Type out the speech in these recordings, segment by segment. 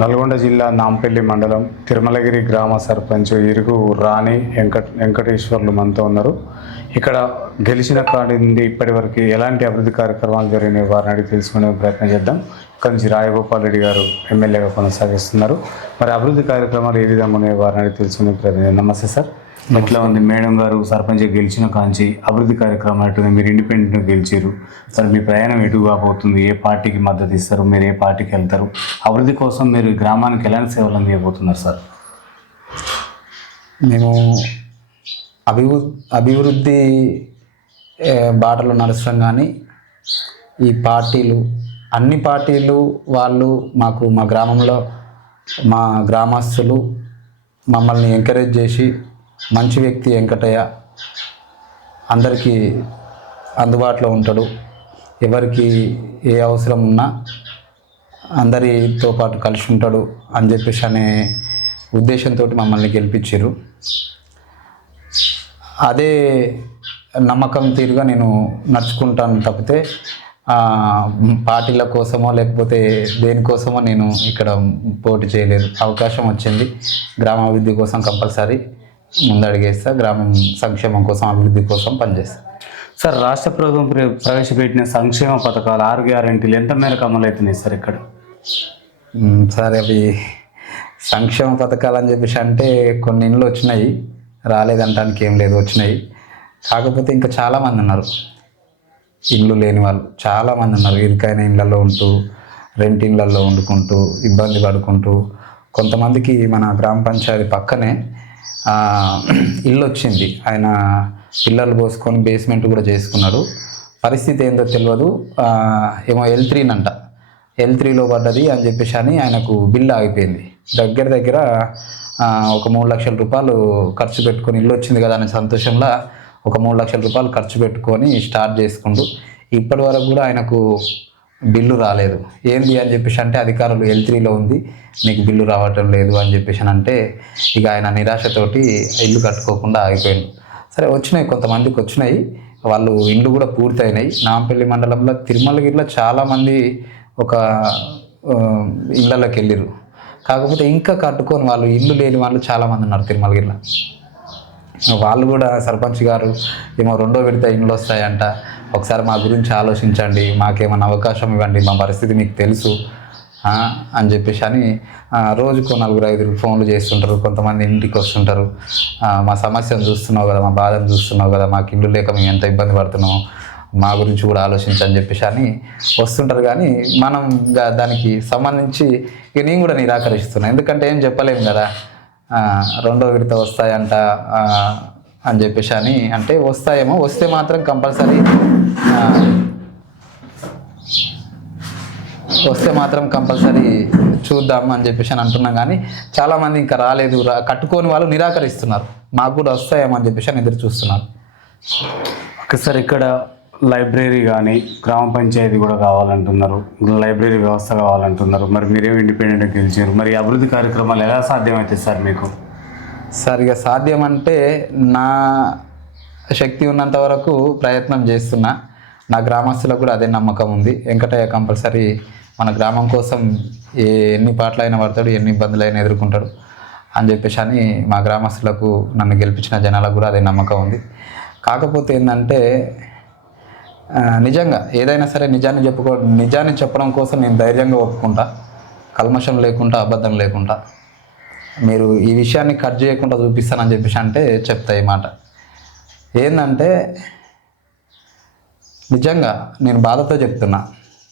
నల్గొండ జిల్లా నాంపల్లి మండలం తిరుమలగిరి గ్రామ సర్పంచ్ ఇరుగు రాణి వెంకటేశ్వర్లు మనతో ఉన్నారు. ఇక్కడ గెలిచిన కాడి నుండి ఇప్పటి వరకు ఎలాంటి అభివృద్ధి కార్యక్రమాలు జరిగినాయి వారిని అడిగి తెలుసుకునే ప్రయత్నం చేద్దాం. ఇక్కడ నుంచి రాజగోపాల్ రెడ్డి గారు ఎమ్మెల్యేగా కొనసాగిస్తున్నారు. మరి అభివృద్ధి కార్యక్రమాలు ఏ విధంగా ఉన్నాయో వారిని అడిగి తెలుసుకునే ప్రయత్నం చేద్దాం. నమస్తే సార్, ఎట్లా ఉంది మేడం గారు సర్పంచ్ గెలిచిన కాంచి అభివృద్ధి కార్యక్రమాలు ఎట్లా? మీరు ఇండిపెండెంట్గా గెలిచారు సార్, మీ ప్రయాణం ఎటు కాబోతుంది? ఏ పార్టీకి మద్దతు ఇస్తారు? మీరు ఏ పార్టీకి వెళ్తారు? అభివృద్ధి కోసం మీరు గ్రామానికి ఎలాంటి సేవలు అందియబోతున్నారు సార్? మేము అభివృద్ధి బాటలో నడుస్తాం, కానీ ఈ పార్టీలు అన్ని పార్టీలు వాళ్ళు మా గ్రామంలో మా గ్రామస్తులు మమ్మల్ని ఎంకరేజ్ చేసి మంచి వ్యక్తి వెంకటయ్య అందరికీ అందుబాటులో ఉంటాడు, ఎవరికి ఏ అవసరం ఉన్నా అందరితో పాటు కలిసి ఉంటాడు అని చెప్పేసి అనే ఉద్దేశంతో మమ్మల్ని గెలిపించారు. అదే నమ్మకం తీరుగా నేను నడుచుకుంటాను తప్పితే పార్టీల కోసమో లేకపోతే దేనికోసమో నేను ఇక్కడ పోటీ చేయలేదు. అవకాశం వచ్చింది, గ్రామాభివృద్ధి కోసం కంపల్సరీ ముందడిగేస్తా, గ్రామం సంక్షేమం కోసం అభివృద్ధి కోసం పనిచేస్తా. సార్, రాష్ట్ర ప్రభుత్వం ప్రవేశపెట్టిన సంక్షేమ పథకాలు 6 గ్యారెంటీలు ఎంత మేరకు అమలు అవుతున్నాయి సార్ ఇక్కడ? సార్, అవి సంక్షేమ పథకాలు అని చెప్పేసి అంటే కొన్ని ఇండ్లు వచ్చినాయి, రాలేదంటానికి ఏం లేదు, వచ్చినాయి. కాకపోతే ఇంకా చాలామంది ఉన్నారు ఇల్లు లేని వాళ్ళు, చాలామంది ఉన్నారు. ఇరుకైన ఇళ్ళల్లో ఉంటూ రెంట్ ఇళ్ళల్లో వండుకుంటూ ఇబ్బంది పడుకుంటూ, కొంతమందికి మన గ్రామ పంచాయతీ పక్కనే ఇల్లు వచ్చింది, ఆయన పిల్లలు పోసుకొని బేస్మెంట్ కూడా చేసుకున్నాడు. పరిస్థితి ఏందో తెలియదు, ఏమో L3లో పడ్డది అని చెప్పేసి అని ఆయనకు బిల్లు ఆగిపోయింది. దగ్గర ఒక 3 లక్షల రూపాయలు ఖర్చు పెట్టుకొని, ఇల్లు వచ్చింది కదా అనే సంతోషంలో ఒక 3 లక్షల రూపాయలు ఖర్చు పెట్టుకొని స్టార్ట్ చేసుకుంటూ ఇప్పటి వరకు కూడా ఆయనకు బిల్లు రాలేదు. ఏంది అని చెప్పేసి అంటే అధికారులు L3లో ఉంది, నీకు బిల్లు రావటం లేదు అని చెప్పేసి అంటే ఇక ఆయన నిరాశతోటి ఇల్లు కట్టుకోకుండా ఆగిపోయాడు. సరే, వచ్చినాయి, కొంతమందికి వచ్చినాయి, వాళ్ళు ఇల్లు కూడా పూర్తయినాయి. నాంపల్లి మండలంలో తిరుమలగిరిలో చాలామంది ఒక ఇళ్ళకి వెళ్ళిరు. కాకపోతే ఇంకా కట్టుకొని వాళ్ళు ఇల్లు లేని వాళ్ళు చాలామంది ఉన్నారు తిరుమలగిరిలో. వాళ్ళు కూడా సర్పంచ్ గారు ఏమో 2వ విడత ఇండ్లు వస్తాయంట, ఒకసారి మా గురించి ఆలోచించండి, మాకేమైనా అవకాశం ఇవ్వండి, మా పరిస్థితి మీకు తెలుసు అని చెప్పేసి అని రోజుకు 4-5 ఫోన్లు చేస్తుంటారు. కొంతమంది ఇంటికి వస్తుంటారు, మా సమస్యను చూస్తున్నావు కదా, మా బాధను చూస్తున్నావు కదా, మాకు ఇల్లు లేక మేము ఎంత ఇబ్బంది పడుతున్నామో మా గురించి కూడా ఆలోచించని చెప్పేసి అని వస్తుంటారు. కానీ మనం దానికి సంబంధించి ఇక నేను కూడా నిరాకరిస్తున్నాను, ఎందుకంటే ఏం చెప్పలేము కదా, 2వ విడత వస్తాయంట అని చెప్పేసి అని అంటే వస్తాయేమో, వస్తే మాత్రం కంపల్సరీ చూద్దాం అని చెప్పేసి అని అంటున్నాం. కానీ చాలామంది ఇంకా రాలేదు, కట్టుకొని వాళ్ళు నిరాకరిస్తున్నారు, మాకు కూడా వస్తాయేమో అని చెప్పేసి అని ఎదురు చూస్తున్నారు. ఒకసారి ఇక్కడ లైబ్రరీ కానీ గ్రామ పంచాయతీ కూడా కావాలంటున్నారు, లైబ్రరీ వ్యవస్థ కావాలంటున్నారు. మరి మీరేమో ఇండిపెండెంట్గా గెలిచారు, మరి అభివృద్ధి కార్యక్రమాలు ఎలా సాధ్యమవుతాయి సార్ మీకు? సార్, ఇక సాధ్యం అంటే నా శక్తి ఉన్నంత వరకు ప్రయత్నం చేస్తున్నా. నా గ్రామస్తులకు కూడా అదే నమ్మకం ఉంది, వెంకటయ్య కంపల్సరీ మన గ్రామం కోసం ఎన్ని పాటలైనా పడతాడు, ఎన్ని ఇబ్బందులైనా ఎదుర్కొంటాడు అని చెప్పేసి అని మా గ్రామస్తులకు, నన్ను గెలిపించిన జనాలకు కూడా అదే నమ్మకం ఉంది. కాకపోతే ఏంటంటే నిజంగా ఏదైనా సరే నిజాన్ని చెప్పడం కోసం నేను ధైర్యంగా ఒప్పుకుంటా, కల్మషం లేకుండా అబద్ధం లేకుండా. మీరు ఈ విషయాన్ని కట్ చేయకుండా చూపిస్తానని చెప్పేసి అంటే చెప్తా. ఈ మాట ఏంటంటే నిజంగా నేను బాధతో చెప్తున్నా,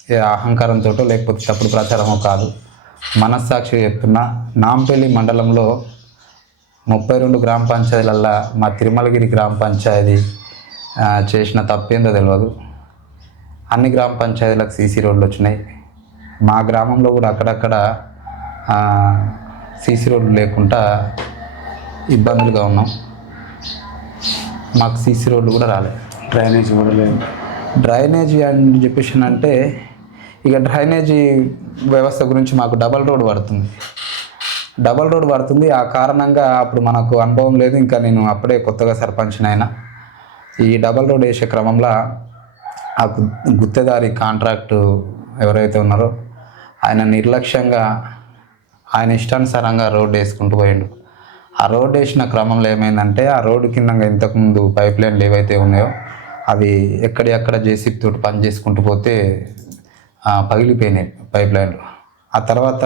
ఏ అహంకారంతో లేకపోతే తప్పుడు ప్రచారమో కాదు, మనస్సాక్షిగా చెప్తున్నా. నాంపల్లి మండలంలో 32 గ్రామ పంచాయతీలల్లో మా తిరుమలగిరి గ్రామ పంచాయతీ చేసిన తప్పేందో తెలియదు. అన్ని గ్రామ పంచాయతీలకు సీసీ రోడ్లు వచ్చినాయి, మా గ్రామంలో కూడా అక్కడక్కడ సీసీ రోడ్లు లేకుండా ఇబ్బందులుగా ఉన్నాం. మాకు సీసీ రోడ్లు కూడా రాలేదు, డ్రైనేజ్ కూడా లేదు. డ్రైనేజీ అని చెప్పేసి అంటే ఇక డ్రైనేజీ వ్యవస్థ గురించి మాకు డబల్ రోడ్ పడుతుంది. ఆ కారణంగా అప్పుడు మనకు అనుభవం లేదు, ఇంకా నేను అప్పుడే కొత్తగా సర్పంచ్నైనా. ఈ డబల్ రోడ్ వేసే క్రమంలో ఆ గుత్తేదారి కాంట్రాక్టు ఎవరైతే ఉన్నారో ఆయన నిర్లక్ష్యంగా ఆయన ఇష్టానుసారంగా రోడ్డు వేసుకుంటూ పోయిండు. ఆ రోడ్డు వేసిన క్రమంలో ఏమైందంటే ఆ రోడ్డు కింద ఇంతకుముందు పైప్ లైన్లు ఏవైతే ఉన్నాయో అవి ఎక్కడెక్కడ జేసీబీ తోటి పని చేసుకుంటూ పోతే పగిలిపోయినాయి పైప్ లైన్లు. ఆ తర్వాత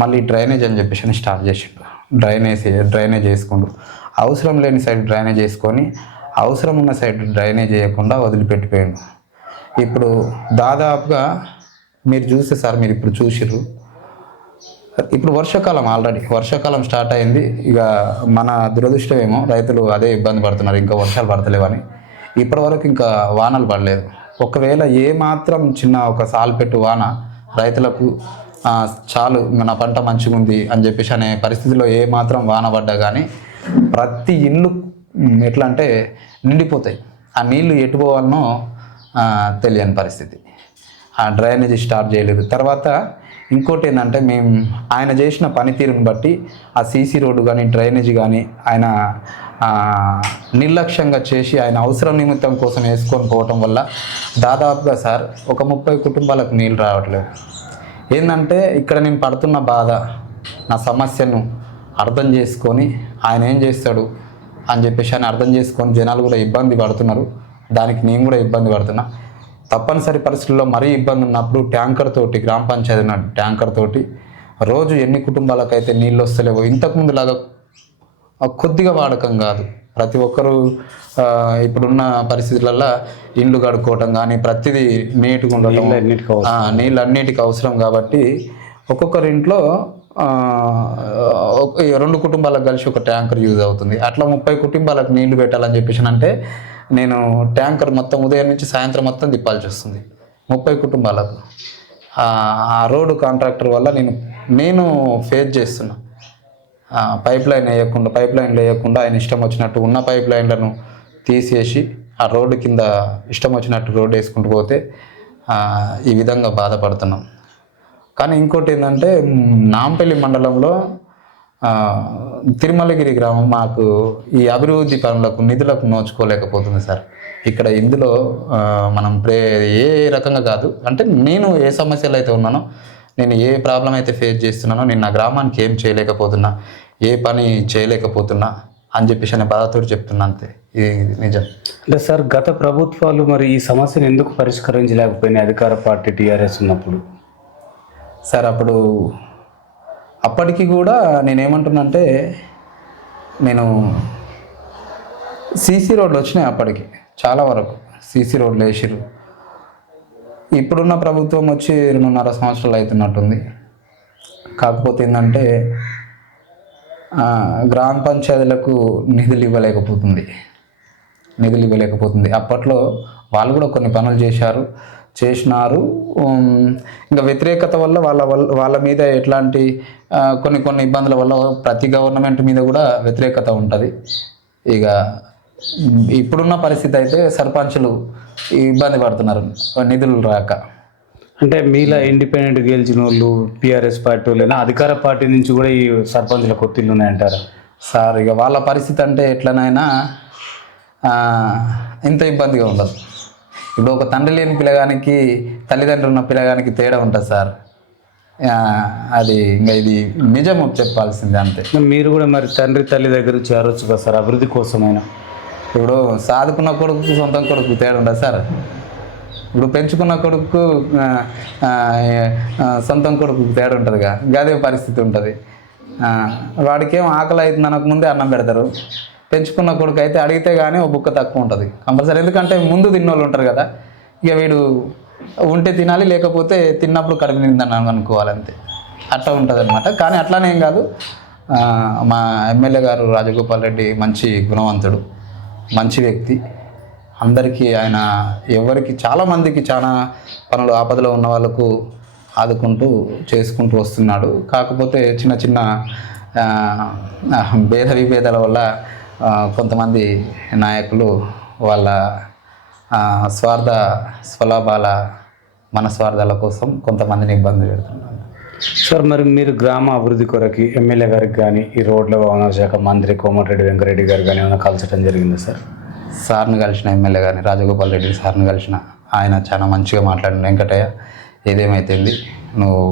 మళ్ళీ డ్రైనేజ్ అని చెప్పేసి స్టార్ట్ చేసిండు. డ్రైనేజ్ వేసుకుంటూ అవసరం లేని సైడ్ డ్రైనేజ్ వేసుకొని అవసరం ఉన్న సైడ్ డ్రైనేజ్ చేయకుండా వదిలిపెట్టిపోయాడు. ఇప్పుడు దాదాపుగా మీరు చూస్తే సార్, మీరు ఇప్పుడు చూసిర్రు, ఇప్పుడు వర్షాకాలం ఆల్రెడీ వర్షాకాలం స్టార్ట్ అయింది. ఇక మన దురదృష్టం ఏమో రైతులు అదే ఇబ్బంది పడుతున్నారు, ఇంకా వర్షాలు పడతలేవని. ఇప్పటివరకు ఇంకా వానలు పడలేదు. ఒకవేళ ఏ మాత్రం చిన్న ఒక సాల్పెట్టు వాన రైతులకు చాలు మన పంట మంచిగా ఉంది అని చెప్పేసి అనే పరిస్థితిలో ఏ మాత్రం వాన పడ్డా కానీ ప్రతి ఇల్లు ఎట్లా అంటే నిండిపోతాయి. ఆ నీళ్లు ఎటు పోవాలనో తెలియని పరిస్థితి. ఆ డ్రైనేజ్ స్టార్ట్ చేయలేదు. తర్వాత ఇంకోటి ఏంటంటే మేము ఆయన చేసిన పనితీరుని బట్టి ఆ సీసీ రోడ్డు కానీ డ్రైనేజ్ కానీ ఆయన నిర్లక్ష్యంగా చేసి ఆయన అవసరం నిమిత్తం కోసం వేసుకొని పోవటం వల్ల దాదాపుగా సార్ ఒక 30 కుటుంబాలకు నీళ్ళు రావట్లేదు. ఏంటంటే ఇక్కడ నేను పడుతున్న బాధ, నా సమస్యను అర్థం చేసుకొని ఆయన ఏం చేస్తాడు అని చెప్పేసి ఆయన అర్థం చేసుకొని జనాలు కూడా ఇబ్బంది పడుతున్నారు. దానికి నేను కూడా ఇబ్బంది పడుతున్నా. తప్పనిసరి పరిస్థితుల్లో మరీ ఇబ్బంది ఉన్నప్పుడు ట్యాంకర్ తోటి, గ్రామ పంచాయతీ ఉన్న ట్యాంకర్ తోటి రోజు ఎన్ని కుటుంబాలకైతే నీళ్ళు వస్తలేవో, ఇంతకుముందులాగా కొద్దిగా వాడకం కాదు, ప్రతి ఒక్కరూ ఇప్పుడున్న పరిస్థితులలో ఇండ్లు కడుక్కోవటం కానీ ప్రతిదీ నీట్గా ఉండటం, నీళ్ళు అన్నిటికీ అవసరం. కాబట్టి ఒక్కొక్కరి ఇంట్లో 2 కుటుంబాలకు కలిసి ఒక ట్యాంకర్ యూజ్ అవుతుంది. అట్లా 30 కుటుంబాలకు నీళ్లు పెట్టాలని చెప్పేసి అంటే నేను ట్యాంకర్ మొత్తం ఉదయం నుంచి సాయంత్రం మొత్తం తిప్పాల్సి వస్తుంది 30 కుటుంబాలకు. ఆ రోడ్డు కాంట్రాక్టర్ వల్ల నేను ఫేస్ చేస్తున్నా. పైప్ లైన్లు వేయకుండా ఆయన ఇష్టం వచ్చినట్టు ఉన్న పైప్ లైన్లను తీసేసి ఆ రోడ్డు కింద ఇష్టం వచ్చినట్టు రోడ్డు వేసుకుంటూ పోతే ఈ విధంగా బాధపడుతున్నాం. కానీ ఇంకోటి ఏంటంటే నాంపల్లి మండలంలో తిరుమలగిరి గ్రామం మాకు ఈ అభివృద్ధి పనులకు నిధులకు నోచుకోలేకపోతుంది సార్. ఇక్కడ ఇందులో మనం ఏ రకంగా కాదు అంటే నేను ఏ సమస్యలు అయితే ఉన్నానో, నేను ఏ ప్రాబ్లం అయితే ఫేస్ చేస్తున్నానో, నేను నా గ్రామానికి ఏం చేయలేకపోతున్నా, ఏ పని చేయలేకపోతున్నా అని చెప్పేసి అనే బాధతో చెప్తున్నా, అంతే. ఇది నిజం. అంటే సార్ గత ప్రభుత్వాలు మరి ఈ సమస్యను ఎందుకు పరిష్కరించలేకపోయినాయి అధికార పార్టీ టీఆర్ఎస్ ఉన్నప్పుడు? సార్ అప్పటికి కూడా నేనేమంటున్నా అంటే నేను సీసీ రోడ్లు వచ్చినాయి, అప్పటికి చాలా వరకు సీసీ రోడ్లు వేసిర్రు. ఇప్పుడున్న ప్రభుత్వం వచ్చి 2.5 సంవత్సరాలు అవుతున్నట్టుంది. కాకపోతే ఏంటంటే గ్రామ పంచాయతీలకు నిధులు ఇవ్వలేకపోతుంది. అప్పట్లో వాళ్ళు కూడా కొన్ని పనులు చేసినారు. ఇంకా వ్యతిరేకత వల్ల వాళ్ళ మీద ఎట్లాంటి కొన్ని ఇబ్బందుల వల్ల ప్రతి గవర్నమెంట్ మీద కూడా వ్యతిరేకత ఉంటుంది. ఇక ఇప్పుడున్న పరిస్థితి అయితే సర్పంచులు ఇబ్బంది పడుతున్నారు నిధులు రాక. అంటే మీలా ఇండిపెండెంట్ గెలిచిన వాళ్ళు టీఆర్ఎస్ పార్టీ వాళ్ళైనా అధికార పార్టీ నుంచి కూడా ఈ సర్పంచులకు ఒత్తిళ్ళు ఉన్నాయంటారా సార్? ఇక వాళ్ళ పరిస్థితి అంటే ఎట్లనైనా ఇంత ఇబ్బందిగా ఉండదు. ఇప్పుడు ఒక తండ్రి లేని పిల్లగానికి తల్లిదండ్రులు ఉన్న పిల్లగానికి తేడా ఉంటుంది సార్. అది ఇంకా ఇది నిజం చెప్పాల్సిందే, అంతే. మీరు కూడా మరి తండ్రి తల్లి దగ్గర చేరొచ్చు కదా సార్ అభివృద్ధి కోసమైనా. ఇప్పుడు సాదుకున్న కొడుకు సొంతం కొడుకు తేడా ఉండదు సార్. ఇప్పుడు పెంచుకున్న కొడుకు సొంతం కొడుకు తేడా ఉంటుందిగా, గదే పరిస్థితి ఉంటుంది. వాడికేం ఆకలి అవుతుంది అనక ముందే అన్నం పెడతారు. పెంచుకున్న కొడుకు అయితే అడిగితే కానీ ఒక బుక్క తక్కువ ఉంటుంది కంపల్సరీ. ఎందుకంటే ముందు తిన్నోళ్ళు ఉంటారు కదా, ఇక వీడు ఉంటే తినాలి, లేకపోతే తిన్నప్పుడు కడుపు నిందని అనుకోవాలి, అంతే. అట్లా ఉంటుంది అనమాట. కానీ అట్లానేం కాదు, మా ఎమ్మెల్యే గారు రాజగోపాల్ రెడ్డి మంచి గుణవంతుడు, మంచి వ్యక్తి. అందరికీ ఆయన ఎవరికి చాలామందికి చాలా పనులు ఆపదలో ఉన్న వాళ్ళకు ఆదుకుంటూ చేసుకుంటూ వస్తున్నాడు. కాకపోతే చిన్న చిన్న భేద విభేదాల వల్ల కొంతమంది నాయకులు వాళ్ళ స్వలాభాల మనస్వార్థాల కోసం కొంతమందిని ఇబ్బంది పెడుతున్నారు. సార్ మరి మీరు గ్రామ అభివృద్ధి కొరకు ఎమ్మెల్యే గారికి కానీ ఈ రోడ్ల భవన శాఖ మంత్రి కోమటిరెడ్డి వెంకరెడ్డి గారు కానీ ఏమైనా కలచడం జరిగింది సార్? సార్ని కలిసిన ఎమ్మెల్యే గారిని, రాజగోపాల్ రెడ్డి సార్ని కలిసిన. ఆయన చాలా మంచిగా మాట్లాడిన, వెంకటయ్య ఏదేమైతుంది నువ్వు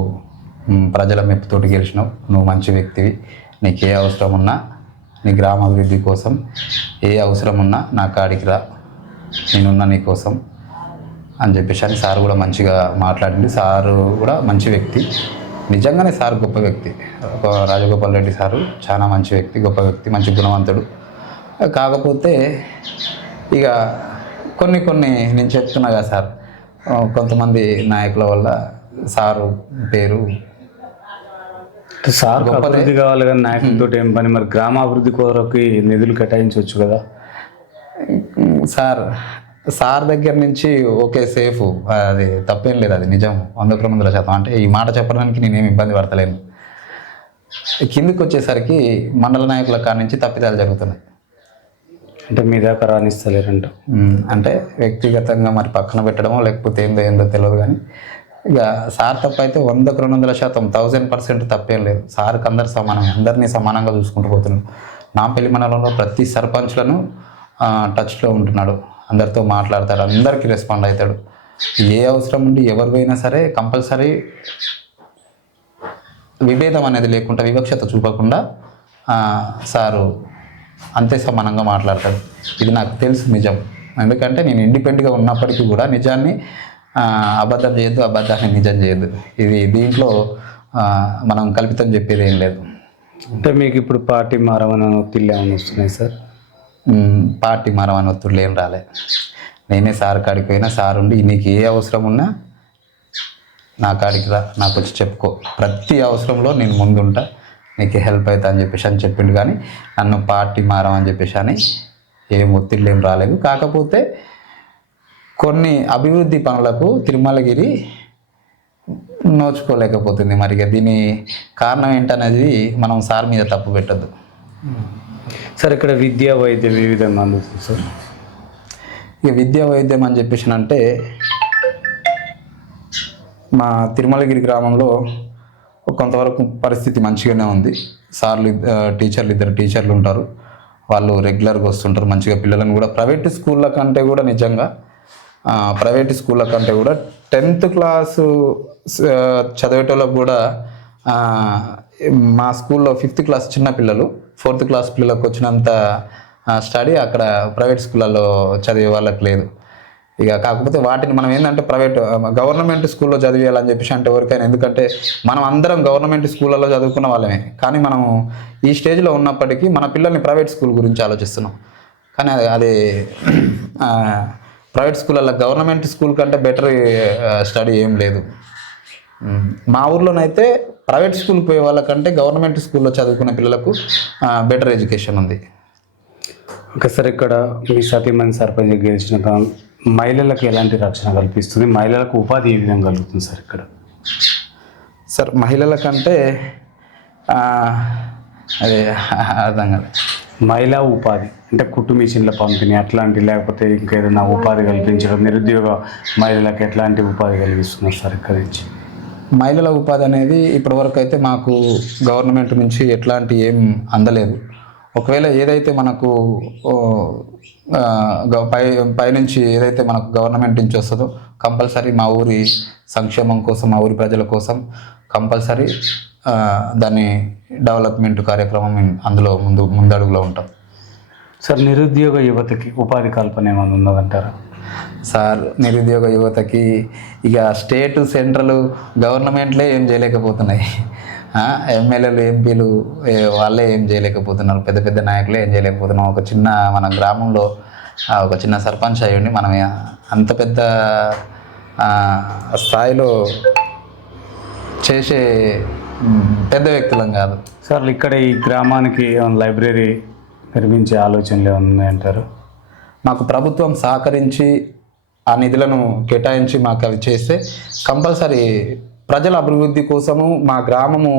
ప్రజల మెప్పుతోటి గెలిచినావు. నువ్వు మంచి వ్యక్తివి. నీకు ఏ అవసరం ఉన్నా, నీ గ్రామ అభివృద్ధి కోసం ఏ అవసరం ఉన్నా నా కాడికి రా, నేనున్నా నీ కోసం అని చెప్పేసి అని సార్ కూడా మంచిగా మాట్లాడింది. సారు కూడా మంచి వ్యక్తి, నిజంగానే సార్ గొప్ప వ్యక్తి. రాజగోపాల్ రెడ్డి సారు చాలా మంచి వ్యక్తి, గొప్ప వ్యక్తి, మంచి గుణవంతుడు. కాకపోతే ఇక కొన్ని నేను చెప్తున్నా కదా సార్, కొంతమంది నాయకుల వల్ల సారు పేరు సార్ అభివృద్ధి కావాలి కానీ నాయకులతో ఏం పని? మరి గ్రామాభివృద్ధి కొరకు నిధులు కేటాయించవచ్చు కదా సార్ దగ్గర నుంచి ఓకే సేఫ్, అది తప్పేం లేదు, అది నిజం 100%. అంటే ఈ మాట చెప్పడానికి నేనేమి ఇబ్బంది పడతలేను. కిందికి వచ్చేసరికి మండల నాయకుల కాడి నుంచి తప్పిదాలు జరుగుతున్నాయి. అంటే మీ దాకా రాణిస్తలేరంట. అంటే వ్యక్తిగతంగా మరి పక్కన పెట్టడమో లేకపోతే ఏందో తెలియదు, కానీ ఇక సార్ తప్ప అయితే 100% 1000% తప్పేం లేదు. సార్కి అందరు సమానమే, అందరినీ సమానంగా చూసుకుంటూ పోతున్నాడు. నాంపల్లి మండలంలో ప్రతి సర్పంచ్లను టచ్లో ఉంటున్నాడు, అందరితో మాట్లాడతాడు, అందరికీ రెస్పాండ్ అవుతాడు. ఏ అవసరం ఉండి ఎవరు పోయినా సరే కంపల్సరీ విభేదం అనేది లేకుండా, వివక్షత చూపకుండా సారు అంతే సమానంగా మాట్లాడతాడు. ఇది నాకు తెలుసు నిజం, ఎందుకంటే నేను ఇండిపెండెంట్గా ఉన్నప్పటికీ కూడా నిజాన్ని అబద్ధం చేయొద్దు, అబద్ధాన్ని నిజం చేయొద్దు. దీంట్లో మనం కల్పితం చెప్పేది ఏం లేదు. అంటే మీకు ఇప్పుడు పార్టీ మారమని ఒత్తిళ్ళు ఏమైనా వస్తున్నాయి సార్? పార్టీ మారమని ఒత్తిళ్ళు ఏం రాలే. నేనే సార్ కాడికి పోయినా, సార్ ఉండి నీకు ఏ అవసరం ఉన్నా నా కాడికి రా, నాకు వచ్చి చెప్పుకో, ప్రతి అవసరంలో నేను ముందుంటా, నీకు హెల్ప్ అవుతా అని చెప్పేసి అని చెప్పిండు. కానీ నన్ను పార్టీ మారమని చెప్పేసి అని ఏం ఒత్తిళ్ళు ఏం రాలేదు. కాకపోతే కొన్ని అభివృద్ధి పనులకు తిరుమలగిరి నోచుకోలేకపోతుంది. మరి దీని కారణం ఏంటనేది మనం సార్ మీద తప్పు పెట్టద్దు. సార్ ఇక్కడ విద్యా వైద్యం ఏ విధంగా అందుతుంది సార్? ఇక విద్యా వైద్యం అని చెప్పేసి అంటే మా తిరుమలగిరి గ్రామంలో కొంతవరకు పరిస్థితి మంచిగానే ఉంది. ఇద్దరు టీచర్లు ఉంటారు, వాళ్ళు రెగ్యులర్గా వస్తుంటారు, మంచిగా పిల్లలను కూడా ప్రైవేట్ స్కూళ్ళ కంటే కూడా నిజంగా ప్రైవేట్ స్కూళ్ళ కంటే కూడా 10th క్లాసు చదివేటోళ్ళకు కూడా మా స్కూల్లో 5th క్లాస్ చిన్న పిల్లలు 4th క్లాస్ పిల్లలకు వచ్చినంత స్టడీ అక్కడ ప్రైవేట్ స్కూళ్ళల్లో చదివే వాళ్ళకి లేదు. ఇక కాకపోతే వాటిని మనం ఏంటంటే గవర్నమెంట్ స్కూల్లో చదివేయాలని చెప్పేసి అంటే ఎవరికైనా, ఎందుకంటే మనం అందరం గవర్నమెంట్ స్కూళ్ళలో చదువుకున్న వాళ్ళమే, కానీ మనం ఈ స్టేజ్లో ఉన్నప్పటికీ మన పిల్లల్ని ప్రైవేట్ స్కూల్ గురించి ఆలోచిస్తున్నాం. కానీ అది ప్రైవేట్ స్కూళ్ళల్లో గవర్నమెంట్ స్కూల్ కంటే బెటర్ స్టడీ ఏం లేదు. మా ఊర్లోనైతే ప్రైవేట్ స్కూల్కి పోయే వాళ్ళకంటే గవర్నమెంట్ స్కూల్లో చదువుకునే పిల్లలకు బెటర్ ఎడ్యుకేషన్ ఉంది. ఓకే సార్, ఇక్కడ మీ సతీమణి సర్పంచ్ గెలిచిన మహిళలకు ఎలాంటి రక్షణ కల్పిస్తుంది? మహిళలకు ఉపాధి ఏ విధంగా కలుగుతుంది సార్ ఇక్కడ? సార్ మహిళలకంటే అదే అర్థం కాదు. మహిళా ఉపాధి అంటే కుట్టు మిషన్ల పంపిణీ అట్లాంటి, లేకపోతే ఇంకేదైనా ఉపాధి కల్పించడం, నిరుద్యోగ మహిళలకు ఎట్లాంటి ఉపాధి కలిగిస్తున్నారు సార్ ఇక్కడ నుంచి? మహిళల ఉపాధి అనేది ఇప్పటివరకు అయితే మాకు గవర్నమెంట్ నుంచి ఎట్లాంటి ఏం అందలేదు. ఒకవేళ ఏదైతే మనకు పైనుంచి ఏదైతే మనకు గవర్నమెంట్ నుంచి వస్తుందో కంపల్సరీ మా ఊరి సంక్షేమం కోసం, మా ఊరి ప్రజల కోసం కంపల్సరీ దాన్ని డెవలప్మెంట్ కార్యక్రమం అందులో ముందడుగులో ఉంటాం. సార్ నిరుద్యోగ యువతకి ఉపాధి కల్పన ఏమైనా ఉన్నదంటారా? సార్ నిరుద్యోగ యువతకి ఇక స్టేట్ సెంట్రల్ గవర్నమెంట్లే ఏం చేయలేకపోతున్నాయి. ఎమ్మెల్యేలు ఎంపీలు వాళ్ళే ఏం చేయలేకపోతున్నారు, పెద్ద పెద్ద నాయకులే ఏం చేయలేకపోతున్నాం. మన గ్రామంలో ఒక చిన్న సర్పంచ్ అయ్యండి మనం అంత పెద్ద స్థాయిలో చేసే పెద్ద వ్యక్తులం కాదు. సార్ ఇక్కడ ఈ గ్రామానికి లైబ్రరీ నిర్మించే ఆలోచనలు ఉన్నాయంటారు? మాకు ప్రభుత్వం సహకరించి ఆ నిధులను కేటాయించి మాకు అవి చేస్తే కంపల్సరీ ప్రజల అభివృద్ధి కోసము, మా గ్రామము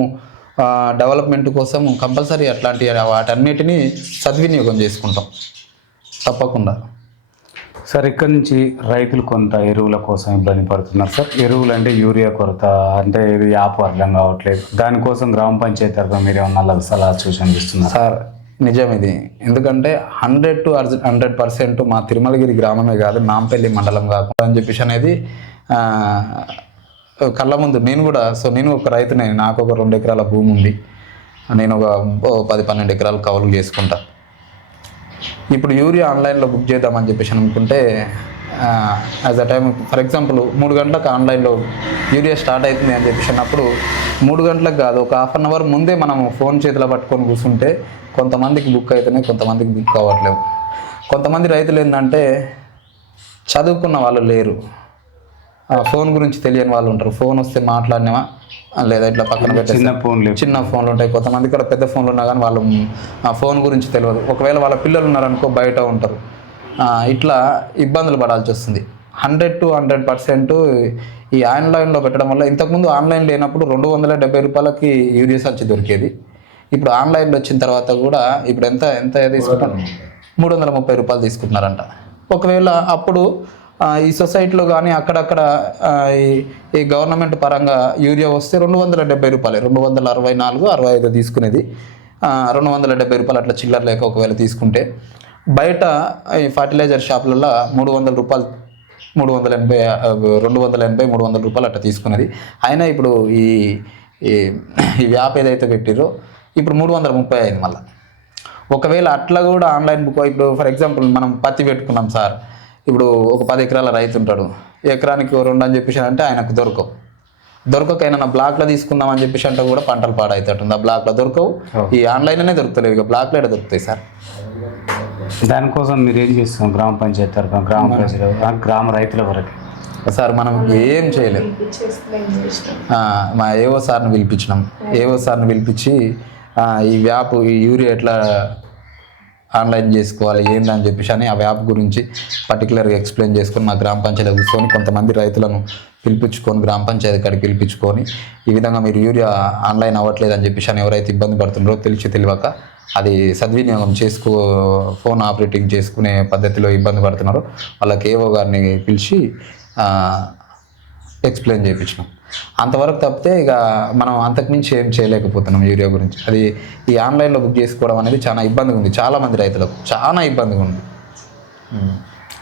డెవలప్మెంట్ కోసము కంపల్సరీ అట్లాంటి వాటన్నిటినీ సద్వినియోగం చేసుకుంటాం తప్పకుండా. సార్ ఇక్కడ నుంచి రైతులు కొంత ఎరువుల కోసం ఇబ్బంది పడుతున్నారు సార్. ఎరువులు అంటే యూరియా కొరత, అంటే ఇది యాప్ అర్థం కావట్లేదు. దానికోసం గ్రామ పంచాయతీ తరఫున మీరు ఏమన్నా సలహా సూచనలు ఇస్తున్నారు? సార్ నిజం ఇది, ఎందుకంటే 100 to 100% మా తిరుమలగిరి గ్రామమే కాదు, నాంపల్లి మండలం కాకుండా అని చెప్పేసి అనేది కళ్ళ ముందు నేను కూడా నేను ఒక రైతునే, నాకు ఒక 2 ఎకరాల భూమి ఉంది, నేను ఒక 10-12 ఎకరాలు కౌలు చేసుకుంటా. ఇప్పుడు యూరియా ఆన్లైన్లో బుక్ చేద్దామని చెప్పేసి అనుకుంటే as a time for example 3 గంటలకు ఆన్లైన్లో యూరియా స్టార్ట్ అవుతుంది అని చెప్పేసి అన్నప్పుడు 3 గంటలకు కాదు, ఒక హాఫ్ అన్ అవర్ ముందే మనం ఫోన్ చేతిలో పట్టుకొని కూర్చుంటే కొంతమందికి బుక్ అవుతున్నాయి, కొంతమందికి బుక్ అవ్వట్లేవు. కొంతమంది రైతులు ఏంటంటే చదువుకున్న వాళ్ళు లేరు, ఫోన్ గురించి తెలియని వాళ్ళు ఉంటారు. ఫోన్ వస్తే మాట్లాడినామా లేదా ఇట్లా పక్కన పెట్టే చిన్న ఫోన్లు ఉంటాయి. కొంతమంది కూడా పెద్ద ఫోన్లు ఉన్నా కానీ వాళ్ళు ఆ ఫోన్ గురించి తెలియదు. ఒకవేళ వాళ్ళ పిల్లలు ఉన్నారనుకో బయట ఉంటారు, ఇట్లా ఇబ్బందులు పడాల్సి వస్తుంది. 100 to 100% ఈ ఆన్లైన్లో పెట్టడం వల్ల ఇంతకుముందు ఆన్లైన్ లేనప్పుడు 270 రూపాయలకి యూరియా సంచి దొరికేది. ఇప్పుడు ఆన్లైన్లో వచ్చిన తర్వాత కూడా ఇప్పుడు ఎంత ఎంత తీసుకుంటారు, 330 రూపాయలు తీసుకుంటున్నారంట. ఒకవేళ అప్పుడు ఈ సొసైటీలో కానీ అక్కడక్కడ ఈ గవర్నమెంట్ పరంగా యూరియా వస్తే 270 రూపాయలు, 264, 65 తీసుకునేది. 270 రూపాయలు అట్లా చిల్లర లేక ఒకవేళ తీసుకుంటే బయట ఈ ఫర్టిలైజర్ షాపులలో 300 రూపాయలు, 380, 280, 300 రూపాయలు అట్లా తీసుకునేది. అయినా ఇప్పుడు ఈ ఈ వ్యాప్ ఏదైతే పెట్టిరో ఇప్పుడు 330 అయింది మళ్ళీ. ఒకవేళ అట్లా కూడా ఆన్లైన్ బుక్ ఇప్పుడు ఫర్ ఎగ్జాంపుల్ మనం పత్తి పెట్టుకున్నాం సార్, ఇప్పుడు ఒక 10 ఎకరాల రైతు ఉంటాడు, ఎకరానికి 2 అని చెప్పేసి అంటే ఆయనకు దొరకకైనా బ్లాక్లో తీసుకుందాం అని చెప్పేసి అంటే కూడా పంటలు పాడవుతుంది. ఆ బ్లాక్లో దొరకవు, ఈ ఆన్లైన్లోనే దొరుకుతలేవు, ఇక బ్లాక్లో ఎక్కడ దొరుకుతాయి సార్. దానికోసం మీరు ఏం చేస్తున్నాం గ్రామ పంచాయతీ తరఫున, గ్రామ ప్రజలు, గ్రామ రైతుల వరకు సార్ మనం ఏం చేయలేదు. మా ఏఓ సార్ని పిలిపించినాం, ఏఓ సార్ని పిలిపించి ఈ వ్యాప్ ఈ యూరియా ఎట్లా ఆన్లైన్ చేసుకోవాలి ఏందని చెప్పేసి అని ఆ వ్యాప్ గురించి పర్టికులర్గా ఎక్స్ప్లెయిన్ చేసుకొని మా గ్రామ పంచాయతీ కూర్చొని కొంతమంది రైతులను పిలిపించుకొని గ్రామ పంచాయతీ కాడికి పిలిపించుకొని ఈ విధంగా మీరు యూరియా ఆన్లైన్ అవ్వట్లేదు అని చెప్పేసి అని ఎవరైతే ఇబ్బంది పడుతున్నారో తెలియక అది సద్వినియోగం ఫోన్ ఆపరేటింగ్ చేసుకునే పద్ధతిలో ఇబ్బంది పడుతున్నారో వాళ్ళకి ఏవో గారిని పిలిచి ఎక్స్ప్లెయిన్ చేయించినాం. అంతవరకు తప్పితే ఇక మనం అంతకుమించి ఏం చేయలేకపోతున్నాం యూరియా గురించి. అది ఈ ఆన్లైన్లో బుక్ చేసుకోవడం అనేది చాలా ఇబ్బందిగా ఉంది, చాలామంది రైతులకు చాలా ఇబ్బందిగా ఉంది.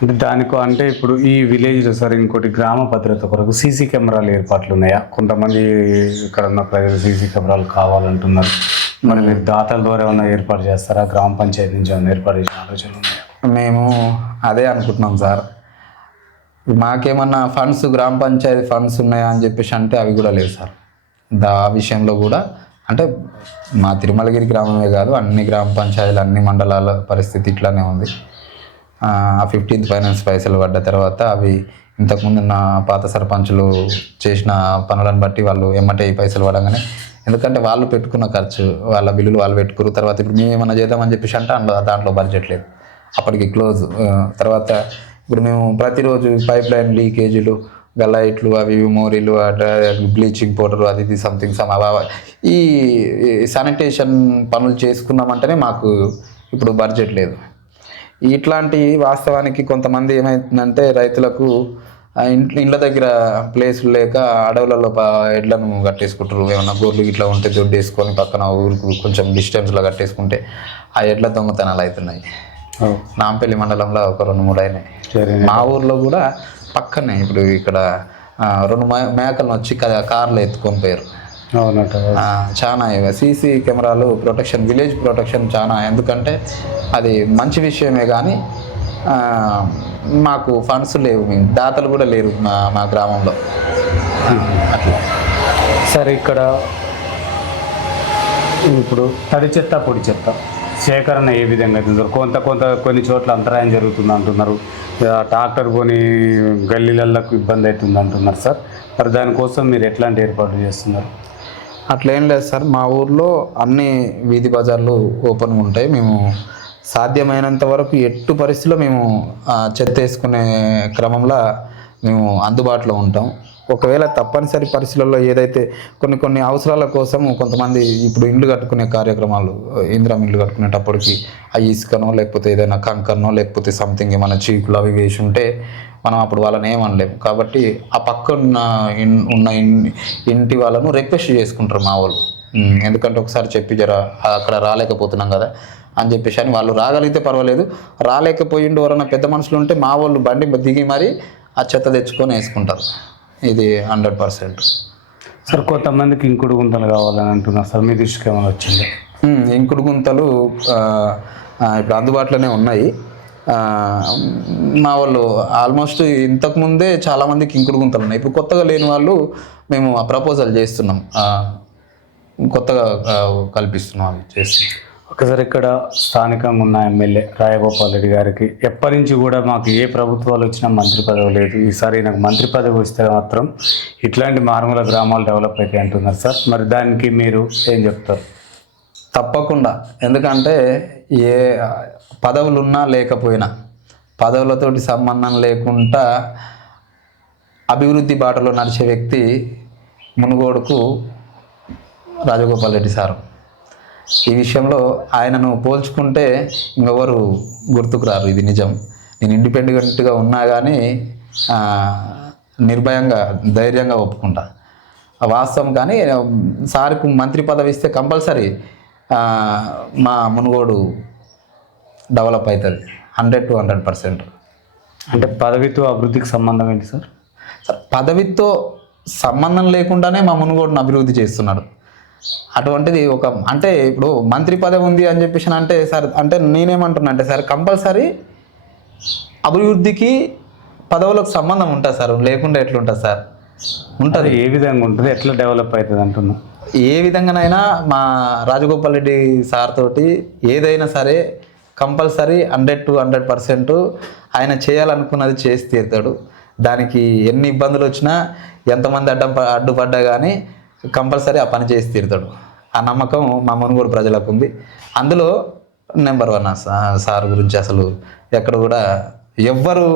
అంటే దానికో అంటే ఇప్పుడు ఈ విలేజ్లో సార్ ఇంకోటి గ్రామ భద్రత కొరకు సీసీ కెమెరాలు ఏర్పాట్లు ఉన్నాయా? కొంతమంది ఇక్కడ ఉన్న ప్రజలు సీసీ కెమెరాలు కావాలంటున్నారు, మరి మీరు దాతల ద్వారా ఏమైనా ఏర్పాటు చేస్తారా? గ్రామ పంచాయతీ నుంచి ఏమైనా ఏర్పాటు చేసిన ఆలోచనలు ఉన్నాయా? మేము అదే అనుకుంటున్నాం సార్. మాకేమన్నా ఫండ్స్ గ్రామ పంచాయతీ ఫండ్స్ ఉన్నాయా అని చెప్పేసి అంటే అవి కూడా లేవు సార్. ఆ విషయంలో కూడా అంటే మా తిరుమలగిరి గ్రామమే కాదు, అన్ని గ్రామ పంచాయతీలు అన్ని మండలాల పరిస్థితి ఇట్లానే ఉంది. ఆ 15th ఫైనాన్స్ పైసలు పడ్డ తర్వాత అవి ఇంతకుముందు ఉన్న పాత సర్పంచులు చేసిన పనులను బట్టి వాళ్ళు ఎమ్మటే ఈ పైసలు పడగానే, ఎందుకంటే వాళ్ళు పెట్టుకున్న ఖర్చు వాళ్ళ బిల్లులు వాళ్ళు పెట్టుకున్న తర్వాత ఇప్పుడు మేము ఏమన్నా చేద్దామని చెప్పేసి అంటే దాంట్లో బడ్జెట్ లేదు, అప్పటికి క్లోజ్. తర్వాత ఇప్పుడు మేము ప్రతిరోజు పైప్ లైన్ లీకేజీలు, లైట్లు, అవి మోరీలు, బ్లీచింగ్ పౌడర్, అది ఇది సంథింగ్ ఈ శానిటేషన్ పనులు చేసుకున్నామంటేనే మాకు ఇప్పుడు బడ్జెట్ లేదు. ఇట్లాంటి వాస్తవానికి కొంతమంది ఏమైందంటే రైతులకు ఇండ్ల దగ్గర ప్లేసులు లేక అడవులలో ఎడ్లను కట్టేసుకుంటారు. ఏమన్నా గొర్రెలు ఇట్లా ఉంటే దొడ్డు వేసుకొని పక్కన ఊరికి కొంచెం డిస్టెన్స్లో కట్టేసుకుంటే ఆ ఎడ్ల దొంగతనాలు అవుతున్నాయి. నాంపల్లి మండలంలో ఒక 2-3 అయినాయి. మా ఊర్లో కూడా పక్కనే ఇప్పుడు ఇక్కడ 2 మేకలను వచ్చి కార్లు ఎత్తుకొని పోయారు. చాలా సీసీ కెమెరాలు ప్రొటెక్షన్, విలేజ్ ప్రొటెక్షన్ చాలా, ఎందుకంటే అది మంచి విషయమే కానీ మాకు ఫండ్స్ లేవు, మేము దాతలు కూడా లేరు మా గ్రామంలో. అట్లా సరే, ఇక్కడ ఇప్పుడు తడి చెత్త పొడి చెత్త సేకరణ ఏ విధంగా అవుతుంది? కొన్ని చోట్ల అంతరాయం జరుగుతుంది అంటున్నారు, ట్రాక్టర్ కొని గల్లీలకు ఇబ్బంది అవుతుంది అంటున్నారు సార్. మరి దానికోసం మీరు ఎట్లాంటి ఏర్పాట్లు చేస్తున్నారు? అట్లేం లేదు సార్, మా ఊర్లో అన్ని వీధి బజార్లు ఓపెన్గా ఉంటాయి. మేము సాధ్యమైనంత వరకు ఎట్టు పరిస్థితిలో మేము చెత్త వేసుకునే క్రమంలో మేము అందుబాటులో ఉంటాం. ఒకవేళ తప్పనిసరి పరిస్థితుల్లో ఏదైతే కొన్ని అవసరాల కోసం కొంతమంది ఇప్పుడు ఇండ్లు కట్టుకునే కార్యక్రమాలు, ఇందిరం ఇండ్లు కట్టుకునేటప్పటికి ఆ ఇసుకనో లేకపోతే ఏదైనా కంకర్నో లేకపోతే సంథింగ్ ఏమైనా చీకులు అవి వేసి ఉంటే మనం అప్పుడు వాళ్ళని ఏమనలేము. కాబట్టి ఆ పక్కన ఉన్న ఇంటి వాళ్ళను రిక్వెస్ట్ చేసుకుంటారు మా వాళ్ళు, ఎందుకంటే ఒకసారి చెప్పి అక్కడ రాలేకపోతున్నాం కదా అని చెప్పేసి అని. వాళ్ళు రాగలిగితే పర్వాలేదు, రాలేకపోయిండు ఎవరన్నా పెద్ద మనుషులు ఉంటే మా వాళ్ళు బండి దిగి మరి ఆ చెత్త తెచ్చుకొని వేసుకుంటారు. ఇది 100%. సార్ కొంతమందికి ఇంకుడు గుంతలు కావాలని అంటున్నారు సార్, మీ దృష్టికి ఏమైనా వచ్చింది? ఇంకుడు గుంతలు ఇప్పుడు అందుబాటులోనే ఉన్నాయి. మా వాళ్ళు ఆల్మోస్ట్ ఇంతకుముందే చాలామందికి ఇంకుడు గుంతలు ఉన్నాయి. ఇప్పుడు కొత్తగా లేని వాళ్ళు మేము ఆ ప్రపోజల్ చేస్తున్నాం, కొత్తగా కల్పిస్తున్నాం, అవి చేస్తున్నాం. ఒకసారి ఇక్కడ స్థానికంగా ఉన్న ఎమ్మెల్యే రాయగోపాల్ రెడ్డి గారికి ఎప్పటి నుంచి కూడా మాకు ఏ ప్రభుత్వాలు వచ్చినా మంత్రి పదవి లేదు, ఈసారి నాకు మంత్రి పదవి వస్తే మాత్రం ఇట్లాంటి మారుమూల గ్రామాలు డెవలప్ అవుతాయి అంటున్నారు సార్. మరి దానికి మీరు ఏం చెప్తారు? తప్పకుండా, ఎందుకంటే ఏ పదవులు ఉన్నా లేకపోయినా పదవులతోటి సంబంధం లేకుండా అభివృద్ధి బాటలో నడిచే వ్యక్తి మునుగోడుకు రాజగోపాల్ రెడ్డి సారు. ఈ విషయంలో ఆయనను పోల్చుకుంటే ఇంకెవరు గుర్తుకు రారు, ఇది నిజం. నేను ఇండిపెండెంట్గా ఉన్నా కానీ నిర్భయంగా ధైర్యంగా ఒప్పుకుంటా, వాస్తవం. కానీ సార్కు మంత్రి పదవి ఇస్తే కంపల్సరీ మా మునుగోడు డెవలప్ అవుతుంది 100 to 100%. అంటే పదవితో అభివృద్ధికి సంబంధం ఏంటి సార్? పదవితో సంబంధం లేకుండానే మా మునుగోడును అభివృద్ధి చేస్తున్నాడు. అటువంటిది అంటే ఇప్పుడు మంత్రి పదవి ఉంది అని చెప్పేసి అంటే సార్, అంటే నేనేమంటున్నా అంటే సార్, కంపల్సరీ అభివృద్ధికి పదవులకు సంబంధం ఉంటుంది సార్, లేకుండా ఎట్లుంటుంది సార్? ఉంటుంది. ఏ విధంగా ఉంటుంది, ఎట్లా డెవలప్ అవుతుంది అంటున్నా? ఏ విధంగానైనా మా రాజగోపాల్ రెడ్డి సార్ తోటి ఏదైనా సరే కంపల్సరీ 100 to 100% ఆయన చేయాలనుకున్నది చేసి తీరుతాడు. దానికి ఎన్ని ఇబ్బందులు వచ్చినా, ఎంతమంది అడ్డుపడ్డా కానీ కంపల్సరీ ఆ పని చేసి తీరుతాడు. ఆ నమ్మకం మా మునుగోడు ప్రజలకు ఉంది. అందులో నెంబర్ 1 సార్ గురించి అసలు ఎక్కడ కూడా ఎవ్వరు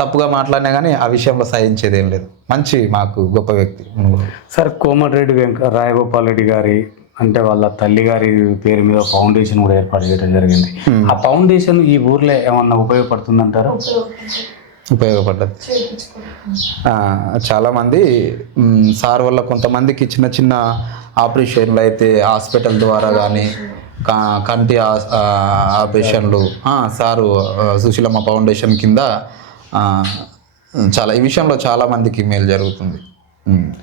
తప్పుగా మాట్లాడినా కానీ ఆ విషయంలో సహించేది ఏం లేదు. మంచి మాకు గొప్ప వ్యక్తి మునుగోడు సార్. కోమటిరెడ్డి రాయగోపాల్ రెడ్డి గారి అంటే వాళ్ళ తల్లి గారి పేరు మీద ఫౌండేషన్ కూడా ఏర్పాటు చేయడం జరిగింది. ఆ ఫౌండేషన్ ఈ ఊర్లో ఏమన్నా ఉపయోగపడుతుందంటారా? ఉపయోగపడ్డది. చాలామంది సార్ వల్ల కొంతమందికి చిన్న చిన్న ఆపరేషన్లు అయితే హాస్పిటల్ ద్వారా కానీ కంటి ఆపరేషన్లు సారు సుశీలమ్మ ఫౌండేషన్ కింద చాలా ఈ విషయంలో చాలామందికి మేలు జరుగుతుంది.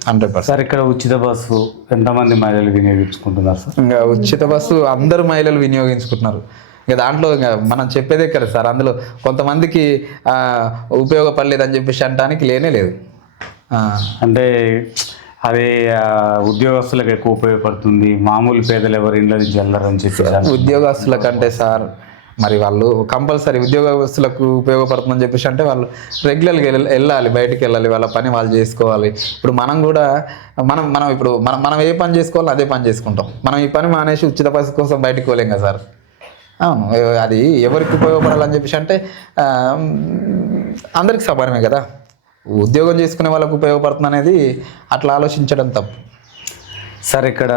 100%. సార్ ఇక్కడ ఉచిత బస్సు ఎంతమంది మహిళలు వినియోగించుకుంటున్నారు సార్? ఇంకా ఉచిత బస్సు అందరు మహిళలు వినియోగించుకుంటున్నారు. ఇంకా దాంట్లో ఇంకా మనం చెప్పేదే కదా సార్, అందులో కొంతమందికి ఉపయోగపడలేదని చెప్పేసి అనడానికి లేనే లేదు. అంటే అది ఉద్యోగస్తులకు ఎక్కువ ఉపయోగపడుతుంది, మామూలు పేదలు ఎవరు ఇంట్లో నుంచి వెళ్ళరని చెప్పి. ఉద్యోగస్తుల కంటే సార్ మరి వాళ్ళు కంపల్సరీ ఉద్యోగస్తులకు ఉపయోగపడుతుందని చెప్పేసి అంటే వాళ్ళు రెగ్యులర్గా వెళ్ళాలి, బయటికి వెళ్ళాలి, వాళ్ళ పని వాళ్ళు చేసుకోవాలి. ఇప్పుడు మనం కూడా మనం ఇప్పుడు మనం ఏ పని చేసుకోవాలో అదే పని చేసుకుంటాం. మనం ఈ పని మానేసి ఉచిత బస్సు కోసం బయటికి పోలేం కదా సార్. అవును, అది ఎవరికి ఉపయోగపడాలని చెప్పేసి అంటే అందరికి సమానమే కదా. ఉద్యోగం చేసుకునే వాళ్ళకు ఉపయోగపడుతుంది అనేది అట్లా ఆలోచించడం తప్పు సార్. ఇక్కడ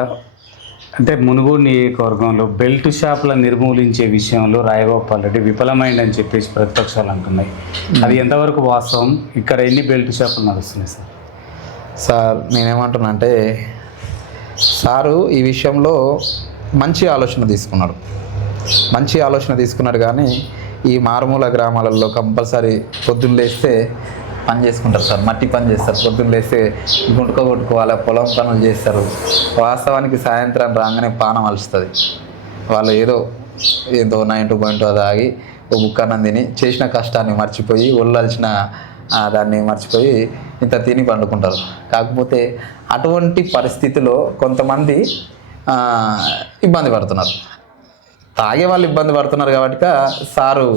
అంటే మునుగోడు నియోజకవర్గంలో బెల్ట్ షాపుల నిర్మూలించే విషయంలో రాయగోపాల్ రెడ్డి విఫలమైందని చెప్పేసి ప్రతిపక్షాలు అంటున్నాయి. అది ఎంతవరకు వాస్తవం? ఇక్కడ ఎన్ని బెల్ట్ షాపులు నడుస్తున్నాయి సార్? సార్ నేనేమంటున్నా అంటే సారు ఈ విషయంలో మంచి ఆలోచన తీసుకున్నాడు కానీ ఈ మారుమూల గ్రామాలలో కంపల్సరీ పొద్దున్న లేస్తే పని చేసుకుంటారు సార్, మట్టి పని చేస్తారు. పొద్దున్న లేస్తే గుంటుక కొట్టుకోవాలి, పొలం పనులు చేస్తారు. వాస్తవానికి సాయంత్రం రాగానే పానం అలుస్తుంది. వాళ్ళు ఏదో 9 తాగి ఓ బుక్కన్నం తిని చేసిన కష్టాన్ని మర్చిపోయి, ఒళ్ళల్చిన దాన్ని మర్చిపోయి ఇంత తిని పండుకుంటారు. కాకపోతే అటువంటి పరిస్థితిలో కొంతమంది ఇబ్బంది పడుతున్నారు, తాగే వాళ్ళు ఇబ్బంది పడుతున్నారు. కాబట్టి సారు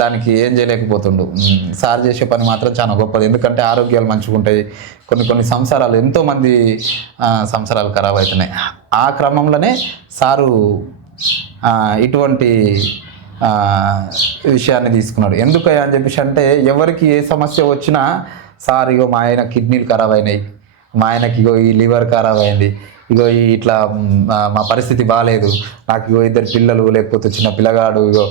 దానికి ఏం చేయలేకపోతుండు. సార్ చేసే పని మాత్రం చాలా గొప్పది. ఎందుకంటే ఆరోగ్యాలు మంచిగా ఉంటాయి. కొన్ని సంవత్సరాలు ఎంతోమంది సంవత్సరాలు ఖరాబ్ అవుతున్నాయి. ఆ క్రమంలోనే సారు ఇటువంటి విషయాన్ని తీసుకున్నాడు. ఎందుకయ్యా అని చెప్పేసి అంటే ఎవరికి ఏ సమస్య వచ్చినా సార్ ఇగో మా ఆయన కిడ్నీలు ఖరాబ్ అయినాయి, మా ఆయనకి ఇగో ఈ లివర్ ఖరాబ్ అయింది, ఇగో ఇట్లా మా పరిస్థితి బాగాలేదు, నాకు ఇగో 2 పిల్లలు, లేకపోతే చిన్న పిల్లగాడు, ఇగో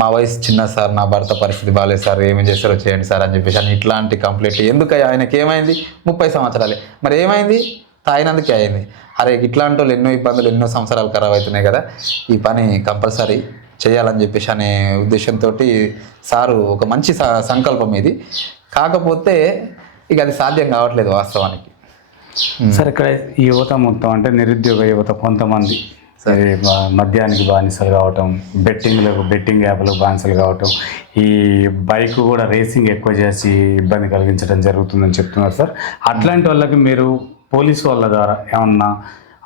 మా వయసు చిన్న సార్, నా భర్త పరిస్థితి బాగాలేదు సార్, ఏమి చేస్తారో చేయండి సార్ అని చెప్పేసి అని ఇట్లాంటి కంప్లైంట్లు. ఎందుకయ్యా ఆయనకి ఏమైంది? 30 సంవత్సరాలే. మరి ఏమైంది? తాగినందుకే అయింది. అరే ఇట్లాంటి వాళ్ళు ఎన్నో ఇబ్బందులు, ఎన్నో సంవత్సరాలు ఖరాబ్ అవుతున్నాయి కదా, ఈ పని కంపల్సరీ చేయాలని చెప్పేసి అనే ఉద్దేశంతో సారు ఒక మంచి సంకల్పం ఇది. కాకపోతే ఇక అది సాధ్యం కావట్లేదు వాస్తవానికి. సార్ ఇక్కడ ఈ యువత మొత్తం అంటే నిరుద్యోగ యువత కొంతమంది మద్యానికి బానిసలు కావటం, బెట్టింగ్ యాప్లకు బానిసలు కావటం, ఈ బైక్ కూడా రేసింగ్ ఎక్కువ చేసి ఇబ్బంది కలిగించడం జరుగుతుందని చెప్తున్నారు సార్. అట్లాంటి వాళ్ళకి మీరు పోలీసు వాళ్ళ ద్వారా ఏమన్నా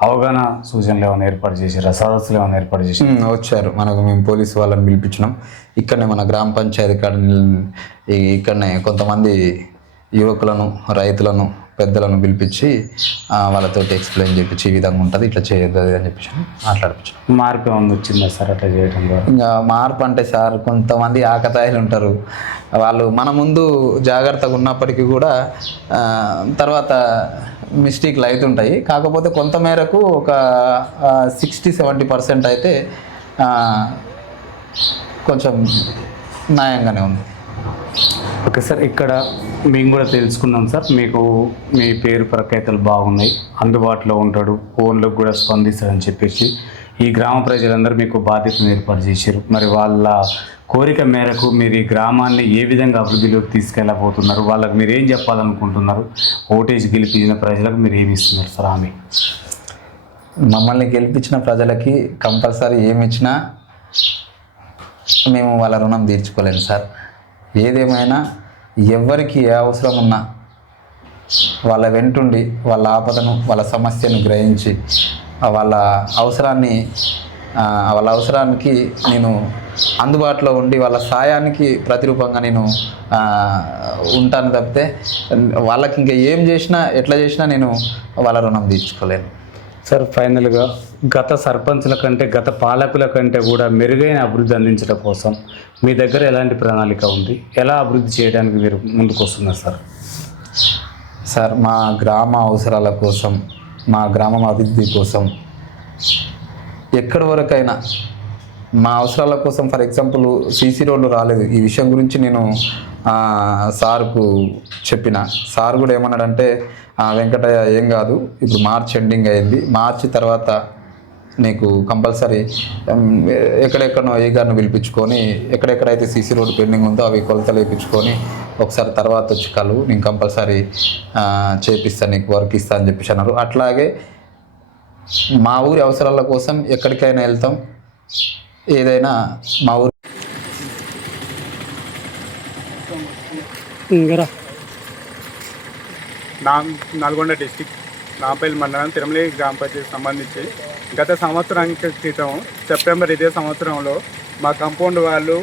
అవగాహన సూచనలు ఏమైనా ఏర్పాటు చేశారా, సదస్సులు ఏమైనా ఏర్పాటు చేశారు? వచ్చారు మనకు, మేము పోలీసు వాళ్ళని పిలిపించినాం. ఇక్కడనే మన గ్రామ పంచాయతీ కాడ ఇక్కడనే కొంతమంది యువకులను, రైతులను, పెద్దలను పిలిపించి వాళ్ళతో ఎక్స్ప్లెయిన్ చేయించి ఈ విధంగా ఉంటుంది, ఇట్లా చేయొద్దు అని చెప్పేసి మాట్లాడిపించాం. మార్పు ఏమైనా వచ్చిందా సార్ అట్లా చేయడం ద్వారా? ఇంకా మార్పు అంటే సార్ కొంతమంది ఆకతాయిలు ఉంటారు, వాళ్ళు మన ముందు జాగ్రత్తగా ఉన్నప్పటికీ కూడా తర్వాత మిస్టేక్లు అవుతుంటాయి. కాకపోతే కొంత మేరకు ఒక 60-70% అయితే కొంచెం న్యాయంగానే ఉంది. ఓకే సార్, ఇక్కడ మేము కూడా తెలుసుకున్నాం సార్, మీకు మీ పేరు ప్రఖ్యాతలు బాగున్నాయి, అందుబాటులో ఉంటాడు, ఫోన్లకు కూడా స్పందిస్తాడని చెప్పేసి ఈ గ్రామ ప్రజలందరూ మీకు బాధ్యతను ఏర్పాటు చేశారు. మరి వాళ్ళ కోరిక మేరకు మీరు ఈ గ్రామాన్ని ఏ విధంగా అభివృద్ధిలోకి తీసుకెళ్ళబోతున్నారు, వాళ్ళకి మీరు ఏం చెప్పాలనుకుంటున్నారు, ఓటేజ్ గెలిపించిన ప్రజలకు మీరు ఏమి ఇస్తున్నారు సార్ హామీ? మమ్మల్ని గెలిపించిన ప్రజలకి కంపల్సరీ ఏమి ఇచ్చినా మేము వాళ్ళ రుణం తీర్చుకోలేము సార్. ఏదేమైనా ఎవరికి ఏ అవసరం ఉన్నా వాళ్ళ వెంటుండి వాళ్ళ ఆపదను, వాళ్ళ సమస్యను గ్రహించి వాళ్ళ అవసరానికి నేను అందుబాటులో ఉండి వాళ్ళ సాయానికి ప్రతిరూపంగా నేను ఉంటాను తప్పితే వాళ్ళకి ఇంకా ఏం చేసినా ఎట్లా చేసినా నేను వాళ్ళ రుణం తీర్చుకోలేను సార్. ఫైనల్గా గత సర్పంచుల కంటే, గత పాలకుల కంటే కూడా మెరుగైన అభివృద్ధి అందించడం కోసం మీ దగ్గర ఎలాంటి ప్రణాళిక ఉంది, ఎలా అభివృద్ధి చేయడానికి మీరు ముందుకు వస్తున్నారు సార్? సార్, మా గ్రామ అవసరాల కోసం, మా గ్రామం అభివృద్ధి కోసం ఎక్కడి వరకైనా మా అవసరాల కోసం, ఫర్ ఎగ్జాంపుల్ సీసీ రోడ్లు రాలేదు, ఈ విషయం గురించి నేను సార్కు చెప్పిన. సార్ కూడా ఏమన్నాడంటే, వెంకటయ్య ఏం కాదు, ఇప్పుడు మార్చ్ ఎండింగ్ అయింది, మార్చి తర్వాత నీకు కంపల్సరీ ఎక్కడెక్కడో ఏ గారిని పిలిపించుకొని ఎక్కడెక్కడైతే సీసీ రోడ్ పెండింగ్ ఉందో అవి కొలతలు వేయించుకొని ఒకసారి తర్వాత వచ్చి కలువు, నేను కంపల్సరీ చేపిస్తాను, నీకు వర్క్ ఇస్తాను అని చెప్పేసి అన్నారు. అట్లాగే మా ఊరి అవసరాల కోసం ఎక్కడికైనా వెళ్తాం, ఏదైనా మా ఊరి నల్గొండ డిస్టిక్ నాంపల్లి మండలం తిరుమల గ్రామ పంచాయతీ సంబంధించి గత సంవత్సరానికి క్రితం సెప్టెంబర్ ఇదే సంవత్సరంలో మా కాంపౌండ్ వాళ్ళు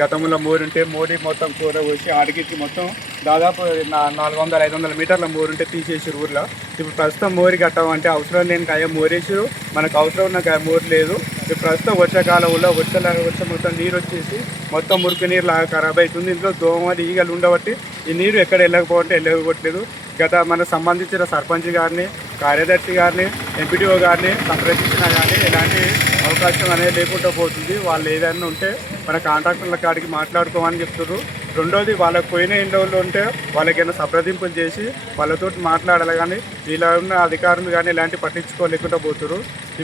గతంలో మోరి ఉంటే మోరీ మొత్తం కూర పోసి ఆడికి మొత్తం దాదాపు 400-500 మీటర్ల మోరు ఉంటే తీసేసి ఊర్లో. ఇప్పుడు ప్రస్తుతం మోరి కట్టామంటే అవసరం లేని కాయ మోరేసారు, మనకు అవసరం ఉన్న కాయ మోరు లేదు. ఇప్పుడు ప్రస్తుతం వర్షాకాలంలో వచ్చే మొత్తం నీరు వచ్చేసి మొత్తం మురికి నీరు లాగా ఖరాబ్ అవుతుంది. ఇంట్లో దోమలు ఈగలు ఉండబట్టి ఈ నీరు ఎక్కడ వెళ్ళకపోవట్లేదు. గత మనకు సంబంధించిన సర్పంచ్ గారిని, కార్యదర్శి గారిని, ఎంపీడీఓ గారిని సంప్రదించినా కానీ ఎలాంటి అవకాశం అనేది లేకుండా పోతుంది. వాళ్ళు ఏదైనా ఉంటే మన కాంట్రాక్టర్ల కాడికి మాట్లాడుకోమని చెప్తున్నారు. రెండోది, వాళ్ళకి పోయిన ఇంట్లో ఉంటే వాళ్ళకైనా సంప్రదింపులు చేసి వాళ్ళతో మాట్లాడాలి, కానీ ఇలా ఉన్న అధికారులు కానీ ఎలాంటి పట్టించుకోలేకుండా పోతున్నారు.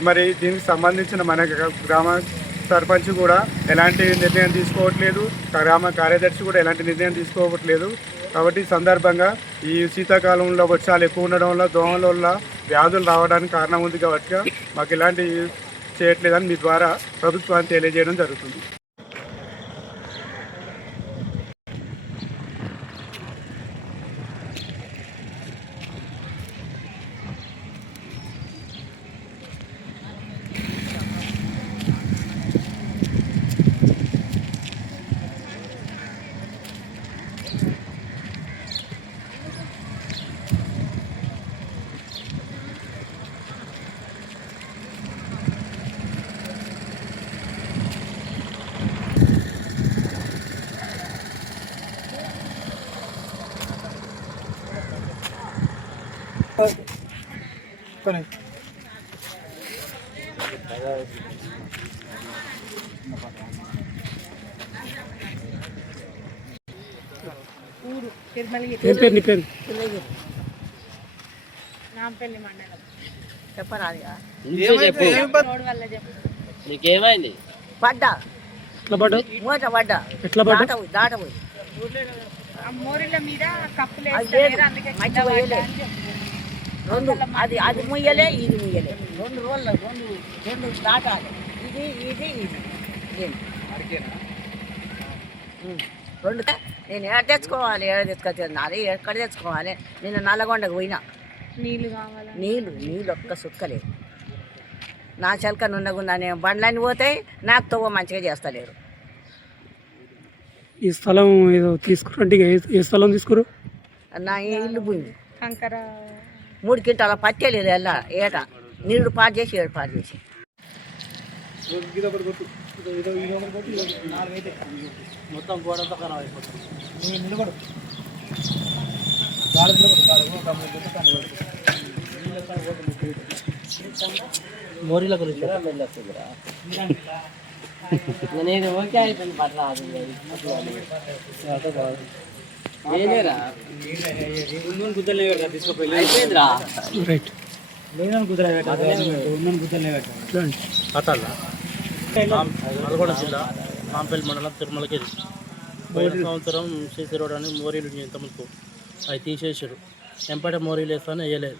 మరి దీనికి సంబంధించిన మన గ్రామ సర్పంచ్ కూడా ఎలాంటి నిర్ణయం తీసుకోవట్లేదు, గ్రామ కార్యదర్శి కూడా ఎలాంటి నిర్ణయం తీసుకోవట్లేదు. కాబట్టి ఈ సందర్భంగా ఈ శీతాకాలంలో వర్షాలు ఎక్కువ ఉండడం వల్ల దోమల వల్ల వ్యాధులు రావడానికి కారణం ఉంది. కాబట్టి మాకు ఎలాంటి చేయట్లేదని మీ ద్వారా ప్రభుత్వాన్ని తెలియజేయడం జరుగుతుంది. నాంపల్లి మండలం చెప్పరాదు నీకేమైంది? పడ్డా ఎట్లా పడ్డా? మూట పడ్డా ఎట్లా పడ్డా? దాటపోయి ఆ మోరీల మీద కప్పులు అది వేస్తలేరు, లేదు, అందుకే మంచి కింద పోయలే. పడ్డా అని చెప్తున్నారు. రెండు అది ముయ్యలే, ఇది ముయ్యలే. రెండు రోజులు రెండు దాటాలి. ఇది రెండు. నేను ఏడ తెచ్చుకోవాలి, తినాలి, ఎక్కడ తెచ్చుకోవాలి. నేను నల్లగొండకు పోయినా, నీళ్ళు కావాలా? నీళ్ళు ఒక్క సుక్కలేదు. నా చెలక నున్నగుందని బండ్లన్నీ పోతాయి, నాకు తవ్వ మంచిగా చేస్తలేరు. ఈ స్థలం ఏదో తీసుకురంటే ఏ స్థలం తీసుకురు? నా ఇల్లు పోయింది. కంకర 3 క్వింటాల పత్తే లేదు ఎలా ఏట నీళ్ళు పాటు చేసి ఏడు పాటు చేసి. మొత్తం గోడంతా ఖరాబ్ అయిపోతుంది. మోరీల గురించి నేను ఓకే అయిపోయింది పట్ల అయిపోయిందిరా. రైట్. పట్టాలా నల్గొండ జిల్లా నాంపల్లి మండలం తిరుమలగిరి. పోయిన సంవత్సరం సీసీ రోడ్ అని మోరీలు ఇంతమందుకు అవి తీసేసారు. ఎంపట మోరీలు వేస్తానే వేయలేదు.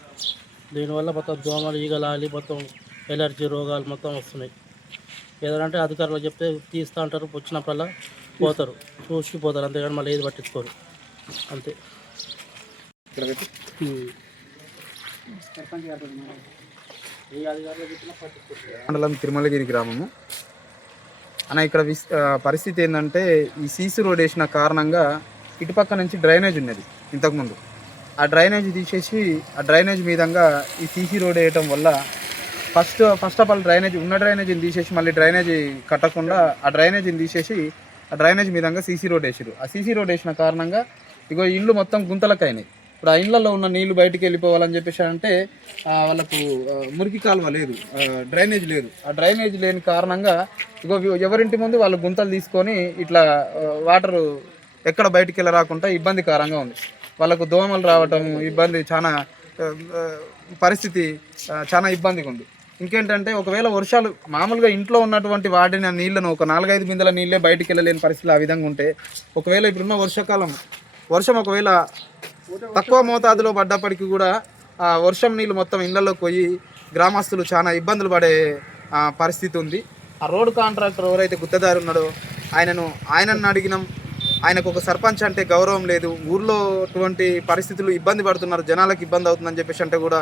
దీనివల్ల మొత్తం దోమలు ఈగలాలి మొత్తం ఎలర్జీ రోగాలు మొత్తం వస్తున్నాయి. ఏదంటే అధికారులు చెప్తే తీస్తా అంటారు, వచ్చినప్పుడల్లా పోతారు, చూసిపోతారు, అంతేగాని మళ్ళీ ఏది పట్టించుకోరు అంతే. మండలం తిరుమలగిరి గ్రామము అన్న. ఇక్కడ పరిస్థితి ఏంటంటే ఈ సీసీ రోడ్ వేసిన కారణంగా ఇటుపక్క నుంచి డ్రైనేజ్ ఉన్నది ఇంతకుముందు. ఆ డ్రైనేజ్ తీసేసి ఆ డ్రైనేజ్ మీదంగా ఈ సీసీ రోడ్ వేయటం వల్ల ఫస్ట్ ఆఫ్ ఆల్ డ్రైనేజీని తీసేసి మళ్ళీ డ్రైనేజీ కట్టకుండా ఆ డ్రైనేజీని తీసేసి ఆ డ్రైనేజ్ మీదంగా సీసీ రోడ్ వేసారు. ఆ సీసీ రోడ్ వేసిన కారణంగా ఇగో ఇండ్లు మొత్తం గుంతలకు అయినాయి. ఇప్పుడు ఆ ఇండ్లలో ఉన్న నీళ్లు బయటికి వెళ్ళిపోవాలని చెప్పేసి అంటే వాళ్ళకు మురికి కాలువ లేదు, డ్రైనేజ్ లేదు. ఆ డ్రైనేజ్ లేని కారణంగా ఇగో ఎవరింటి ముందు వాళ్ళు గుంతలు తీసుకొని ఇట్లా వాటర్ ఎక్కడ బయటికి వెళ్ళి రాకుండా ఇబ్బందికరంగా ఉంది. వాళ్ళకు దోమలు రావటం ఇబ్బంది, చాలా పరిస్థితి చాలా ఇబ్బందిగా ఉంది. ఇంకేంటంటే ఒకవేళ వర్షాలు మామూలుగా ఇంట్లో ఉన్నటువంటి వాడిన నీళ్లను ఒక 4-5 బిందెల నీళ్ళే బయటికి వెళ్ళలేని పరిస్థితులు ఆ విధంగా ఉంటే, ఒకవేళ ఇప్పుడున్న వర్షం ఒకవేళ తక్కువ మోతాదులో పడ్డప్పటికీ కూడా ఆ వర్షం నీళ్ళు మొత్తం ఇళ్లలోకి పోయి గ్రామస్తులు చాలా ఇబ్బందులు పడే పరిస్థితి ఉంది. ఆ రోడ్డు కాంట్రాక్టర్ ఎవరైతే గుత్తదారి ఉన్నాడో ఆయనను అడిగినాం. ఆయనకు ఒక సర్పంచ్ అంటే గౌరవం లేదు. ఊర్లో అటువంటి పరిస్థితులు ఇబ్బంది పడుతున్నారు, జనాలకు ఇబ్బంది అవుతుందని చెప్పేసి అంటే కూడా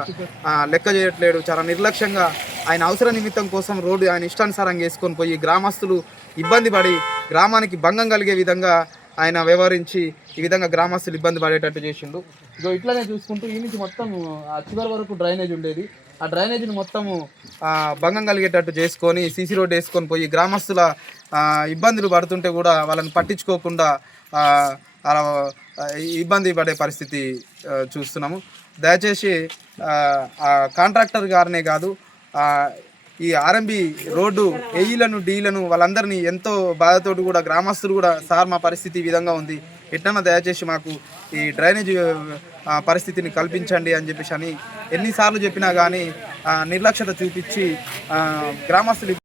లెక్క చేయట్లేడు. చాలా నిర్లక్ష్యంగా ఆయన అవసర నిమిత్తం కోసం రోడ్డు ఆయన ఇష్టానుసారంగా వేసుకొని పోయి గ్రామస్తులు ఇబ్బంది పడి గ్రామానికి భంగం కలిగే విధంగా ఆయన వ్యవహరించి ఈ విధంగా గ్రామస్తులు ఇబ్బంది పడేటట్టు చేసిండు. ఇగో ఇట్లనే చూసుకుంటూ ఈ నుంచి మొత్తం చివరి వరకు డ్రైనేజ్ ఉండేది. ఆ డ్రైనేజీని మొత్తము భంగం కలిగేటట్టు చేసుకొని సీసీ రోడ్ వేసుకొని పోయి గ్రామస్తుల ఇబ్బందులు పడుతుంటే కూడా వాళ్ళని పట్టించుకోకుండా ఇబ్బంది పడే పరిస్థితి చూస్తున్నాము. దయచేసి ఆ కాంట్రాక్టర్ గారినే కాదు, ఈ ఆర్ఎంబి రోడ్డు ఏఈలను డీలను వాళ్ళందరినీ ఎంతో బాధతోటి కూడా గ్రామస్తులు కూడా సార్ మా పరిస్థితి ఈ విధంగా ఉంది, ఎట్లన్నా దయచేసి మాకు ఈ డ్రైనేజ్ పరిస్థితిని కల్పించండి అని చెప్పేసి అని ఎన్నిసార్లు చెప్పినా కానీ నిర్లక్ష్యత చూపించి గ్రామస్తులు